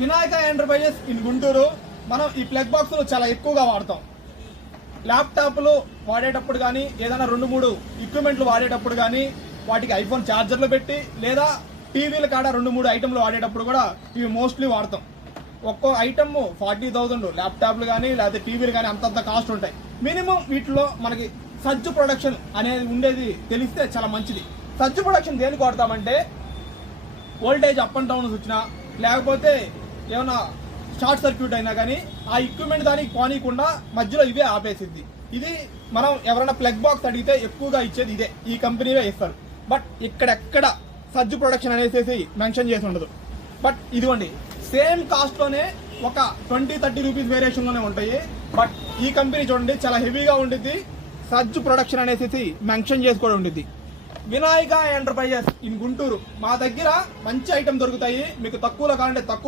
Vinayaka enterprises in Guntur. మనం ఈ plug బాక్సులు చాలా ఎక్కువగా వాడతాం. ల్యాప్టాప్లు వాడేటప్పుడు కానీ, ఏదైనా 2-3 ఎక్విప్మెంట్లు వాడేటప్పుడు కానీ, వాటికి ఐఫోన్ ఛార్జర్లు పెట్టి, లేదా టీవీల కాడ 2-3 ఐటమ్లు వాడేటప్పుడు కూడా ఇవి మోస్ట్లీ వాడతాం. ఒక్కో ఐటమ్ 40,000 ల్యాప్టాప్లు కానీ, లేకపోతే టీవీలు కానీ అంతంత కాస్ట్ ఉంటాయి. మినిమం వీటిలో మనకి సజ్జు ప్రొడక్షన్ అనేది ఉండేది తెలిస్తే చాలా మంచిది. సజ్జు ప్రొడక్షన్ దేనికి వాడతామంటే, వోల్టేజ్ అప్ అండ్ డౌన్స్ వచ్చినా, లేకపోతే ఏమైనా షార్ట్ సర్క్యూట్ అయినా కానీ ఆ ఎక్విప్మెంట్ దానికి పోనీయకుండా మధ్యలో ఇవే ఆపేసిద్ది. ఇది మనం ఎవరైనా ప్లగ్ బాక్స్ అడిగితే ఎక్కువగా ఇచ్చేది ఇదే, ఈ కంపెనీలో ఇస్తారు. బట్ ఇక్కడెక్కడ సజ్జు ప్రొడక్షన్ అనేసి మెన్షన్ చేసి ఉండదు. బట్ ఇదిగోండి, సేమ్ కాస్ట్లోనే ఒక 20-30 రూపీస్ వేరియేషన్లోనే ఉంటాయి. బట్ ఈ కంపెనీ చూడండి చాలా హెవీగా ఉంటుంది. సజ్జు ప్రొడక్షన్ అనేసి మెన్షన్ చేసి కూడా ఉంటుంది. Vinayaka enterprises in Guntur. మా దగ్గర మంచి ఐటమ్ దొరుకుతాయి. మీకు తక్కువలో కావాలంటే తక్కువ